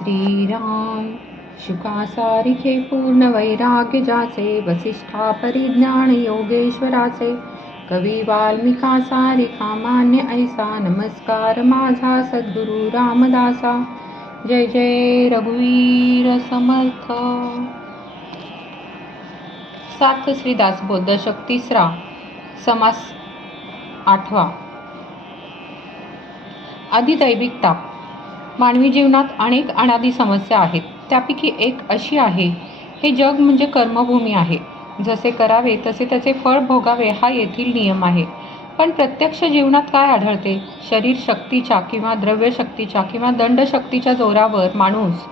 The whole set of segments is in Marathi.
श्रीराम। शुकासारिखे पूर्ण वैराग्य जाचे वसिष्ठा परिज्ञान योगेश्वराचे। कवी वाल्मिका सारिखा मान्य ऐसा नमस्कार माझा सद्गुरु रामदासा। जय जय रघुवीर समर्थ। सात श्रीदास बोधशक तिसरा समास आठवा। अधिदैविक ताप मानवी जीवनात अनेक अनादी समस्या आहेत. त्यापैकी एक अशी आहे हे जग म्हणजे कर्मभूमी आहे. जसे करावे तसे त्याचे फळ भोगावे हा येथील नियम आहे. पण प्रत्यक्ष जीवनात काय आढळते? शरीर शक्तीच्या किंवा द्रव्य शक्तीच्या किंवा दंडशक्तीच्या जोरावर माणूस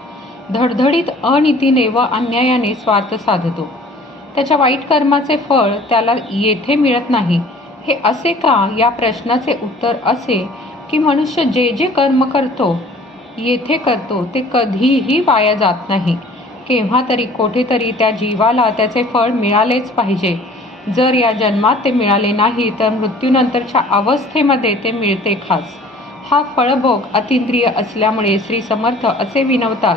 धडधडीत अनितीने व अन्यायाने स्वार्थ साधतो. त्याच्या वाईट कर्माचे फळ त्याला येथे मिळत नाही. हे असे का या प्रश्नाचे उत्तर असे की मनुष्य जे जे कर्म करतो येथे करतो ते कधीही वाया जात नाही. केव्हा तरी कोठेतरी त्या जीवाला त्याचे फळ मिळालेच पाहिजे. जर या जन्मात ते मिळाले नाही तर मृत्यूनंतरच्या अवस्थेमध्ये ते मिळते खास. हा फळभोग अतिंद्रिय असल्यामुळे श्री समर्थ असे विनवतात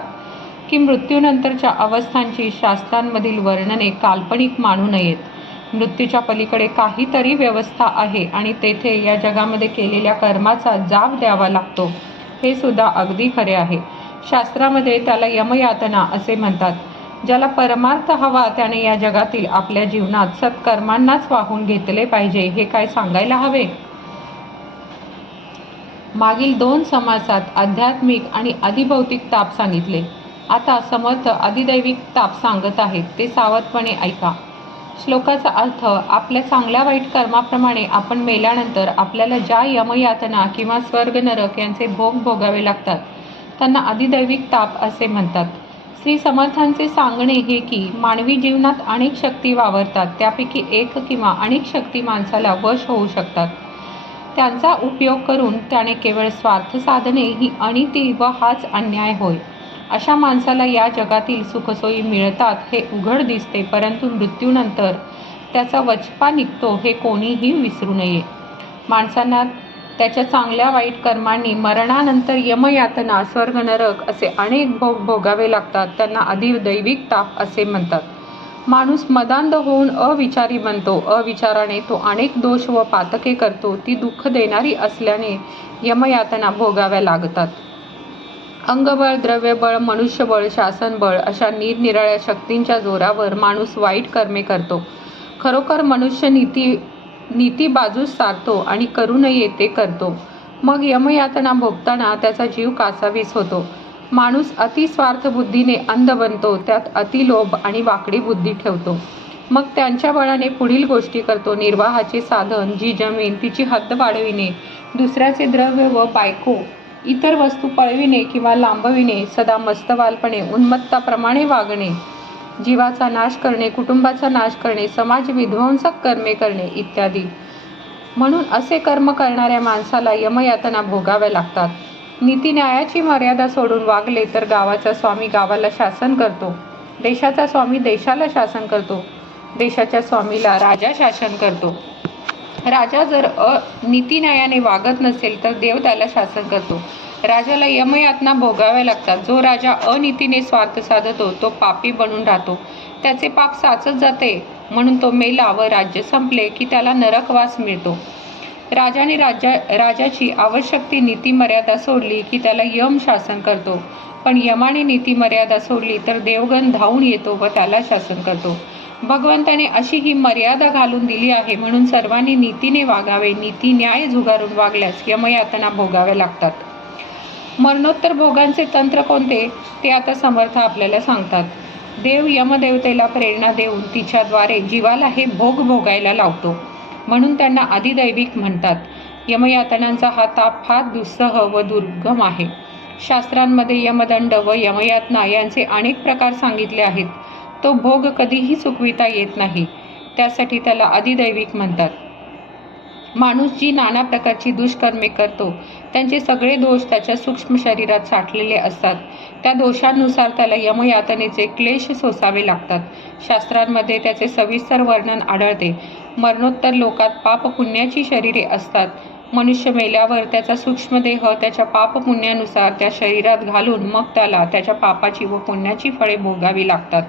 की मृत्यूनंतरच्या अवस्थांची शास्त्रांमधील वर्णने काल्पनिक मानू नयेत. मृत्यूच्या पलीकडे काहीतरी व्यवस्था आहे आणि तेथे या जगामध्ये केलेल्या कर्माचा जाब द्यावा लागतो. हे सुद्धा अगदी खरे आहे. शास्त्रामध्ये त्याला यमयातना असे म्हणतात ज्याला परमार्थ हवा त्याने या जगातील आपल्या जीवनात सत्कर्मांनाच वाहून घेतले पाहिजे हे काय सांगायला हवे? मागील दोन समासात आध्यात्मिक आणि अधिभौतिक ताप सांगितले. आता समर्थ अधिदैविक ताप सांगत आहेत ते सावधपणे ऐका. श्लोकाचा अर्थ आपल्या चांगल्या वाईट कर्माप्रमाणे आपण मेल्यानंतर आपल्याला ज्या यमयातना किंवा स्वर्ग नरक यांचे भोग भोगावे लागतात त्यांना अधिदैविक ताप असे म्हणतात. श्री समर्थांचे सांगणे हे की मानवी जीवनात अनेक शक्ती वावरतात त्यापैकी एक किंवा अनेक शक्ती माणसाला वश होऊ शकतात. त्यांचा उपयोग करून त्याने केवळ स्वार्थ साधणे ही अनिती व हाच अन्याय होय. अशा माणसाला या जगातील सुखसोयी मिळतात हे उघड दिसते परंतु मृत्यूनंतर त्याचा वचपा निघतो हे कोणीही विसरू नये. माणसांना त्याच्या चांगल्या वाईट कर्मांनी मरणानंतर यमयातना स्वर्ग नरक असे अनेक भोग भोगावे लागतात त्यांना अधिदैविक ताप असे म्हणतात. माणूस मदांध होऊन अविचारी बनतो अविचाराने तो अनेक दोष व पातके करतो ती दुःख देणारी असल्याने यमयातना भोगाव्या लागतात. अंगबळ द्रव्यबळ मनुष्यबळ शासनबळ अशा निरनिराळ्या शक्तींच्या जोरावर माणूस वाईट कर्मे करतो. खरोखर मनुष्य नीती नीती बाजूस सारतो आणि करू नये ते करतो. मग यमयातना भोगताना त्याचा जीव कासावीस होतो. माणूस अतिस्वार्थ बुद्धीने अंध बनतो त्यात अतिलोभ आणि वाकडी बुद्धी ठेवतो. मग त्यांच्या बळाने पुढील गोष्टी करतो. निर्वाहाचे साधन जी जमीन तिची हद्द वाढविणे दुसऱ्याचे द्रव्य व बायको इतर वस्तू पळविणे किंवा लांबविणे सदा मस्तवालपणे उन्मत्ताप्रमाणे वागणे जीवाचा नाश करणे कुटुंबाचा नाश करणे समाज विध्वंसक कर्मे करणे इत्यादी. म्हणून असे कर्म करणाऱ्या माणसाला यमयातना भोगाव्या लागतात. नीतीन्यायाची मर्यादा सोडून वागले तर गावाचा स्वामी गावाला शासन करतो. देशाचा स्वामी देशाला शासन करतो. देशाच्या स्वामीला राजा शासन करतो. राजा जर अ नीतीन्यायाने वागत नसेल तर देव त्याला शासन करतो. राजाला यमयातना भोगाव्या लागतात. जो राजा अनितीने स्वार्थ साधतो तो पापी बनून राहतो. त्याचे पाप साचत जाते. म्हणून तो मेला व राज्य संपले की त्याला नरकवास मिळतो. राजाने राज्या राजाची आवश्यक ती नीतिमर्यादा सोडली की त्याला यम शासन करतो. पण यमाने नीतिमर्यादा सोडली तर देवगण धावून येतो व त्याला शासन करतो. भगवंताने अशी ही मर्यादा घालून दिली आहे म्हणून सर्वांनी नीतीने वागावे नीती न्याय झुगारून वागल्यास यमयातना भोगाव्या लागतात. मरणोत्तर भोगांचे तंत्र कोणते? ते आता समर्थ आपल्याला सांगतात. देव यमदेवतेला प्रेरणा देऊन तिच्याद्वारे जीवाला हे भोग भोगायला लावतो. म्हणून त्यांना अधिदैविक म्हणतात. यमयातनांचा हा ताप फार दुस्सह व दुर्गम आहे. शास्त्रांमध्ये यमदंड व यमयातना यांचे अनेक प्रकार सांगितले आहेत. तो भोग कधीही चुकविता येत नाही. त्यासाठी त्याला अधिदैविक म्हणतात. माणूस जी नाना प्रकारची दुष्कर्मे करतो त्यांचे सगळे दोष त्याच्या सूक्ष्म शरीरात साठलेले असतात. त्या दोषांनुसार त्याला यमयातनेचे क्लेश सोसावे लागतात. शास्त्रांमध्ये त्याचे सविस्तर वर्णन आढळते. मरणोत्तर लोकात पाप पुण्याची शरीरे असतात. मनुष्य मेल्यावर त्याचा सूक्ष्मदेह त्याच्या पापपुण्यानुसार त्या शरीरात घालून मग त्याला त्याच्या पापाची व पुण्याची फळे भोगावी लागतात.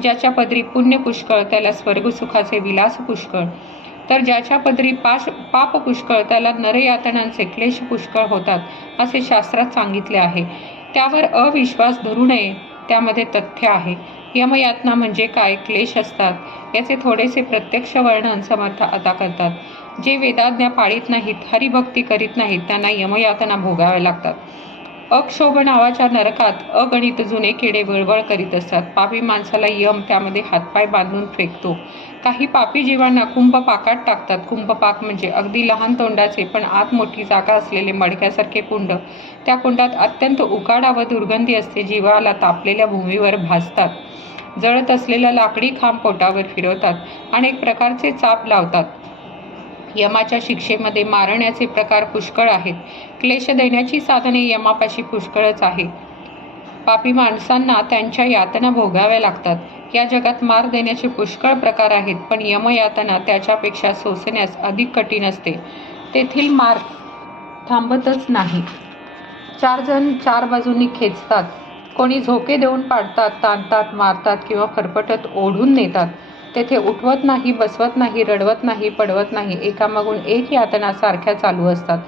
ज्याच्या पदरी पुण्य पुष्कळ त्याला स्वर्गसुखाचे विलास पुष्कळ. तर ज्याच्या पदरी पाश पाप पुष्कळ त्याला नरयातनांचे क्लेश पुष्कळ होतात असे शास्त्रात सांगितले आहे. त्यावर अविश्वास धरू नये त्यामध्ये तथ्य आहे. यमयातना म्हणजे काय? क्लेश असतात. याचे थोडेसे प्रत्यक्ष वर्णन समर्थ आता करतात. जे वेदाज्ञा पाळीत नाहीत हरिभक्ती करीत नाहीत त्यांना यमयातना भोगाव्या लागतात. अक्षोभ नावाच्या नरकात अगणित जुने किडे वळवळ करीत असतात. पापी माणसाला यम त्यामध्ये हातपाय बांधून फेकतो. काही पापी जीवांना कुंभपाकात टाकतात. कुंभपाक म्हणजे अगदी लहान तोंडाचे पण आत मोठी जागा असलेले मडक्यासारखे कुंड. त्या कुंडात अत्यंत उकाडा व दुर्गंधी असते. जीवाला तापलेल्या भूमीवर भाजतात जळत असलेला लाकडी खांब पोटावर फिरवतात. अनेक प्रकारचे चाप लावतात. यमाच्या शिक्षेमध्ये मारण्याचे प्रकार पुष्कळ आहेत. क्लेश देण्याची साधने यमापाशी पुष्कळच आहे पापी माणसांना त्यांच्या यातना भोगाव्या लागतात. या जगात मार देण्याचे पुष्कळ प्रकार आहेत पण यमयातना त्याच्यापेक्षा सोसण्यास अधिक कठीण असते. तेथील मार थांबतच नाही. चार जण चार बाजूंनी खेचतात. कोणी झोके देऊन पाडतात ताणतात मारतात किंवा फरफटत ओढून नेतात. तेथे उठवत नाही बसवत नाही रडवत नाही पडवत नाही. एकामागून एक यातना सारख्या चालू असतात.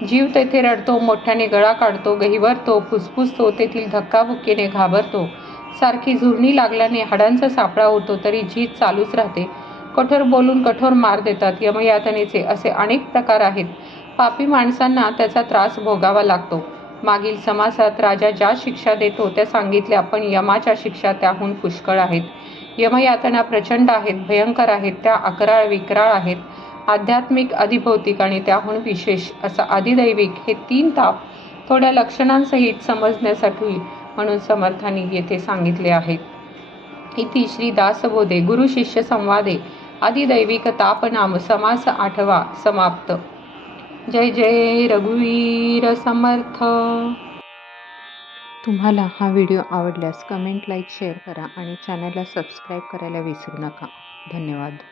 जीव तेथे रडतो मोठ्याने गळा काढतो गहिवरतो फुसफुसतो तेथील धक्काबुक्कीने घाबरतो. सारखी झुरणी लागल्याने हाडांचा सापळा होतो तरी झीज चालूच राहते. कठोर बोलून कठोर मार देतात. यमयातनेचे असे अनेक प्रकार आहेत. पापी माणसांना त्याचा त्रास भोगावा लागतो. मागील समासात राजा ज्या शिक्षा देतो त्या सांगितल्या पण यमाच्या शिक्षा त्याहून पुष्कळ आहेत. यमयातना प्रचंड आहेत भयंकर आहेत त्या अकराळ विकराळ आहेत. आध्यात्मिक अधिभौतिक आणि त्याहून विशेष असा आदिदैविक हे तीन ताप थोड्या लक्षणांसहित समजण्यासाठी म्हणून समर्थांनी येथे सांगितले आहेत. इति श्री दासबोधे गुरु शिष्य संवादे आदिदैविक तापनाम समास आठवा समाप्त. जय जय रघुवीर समर्थ. तुम्हाला हा व्हिडिओ आवडल्यास कमेंट लाईक शेअर करा आणि चॅनलला सबस्क्राईब करायला विसरू नका. धन्यवाद.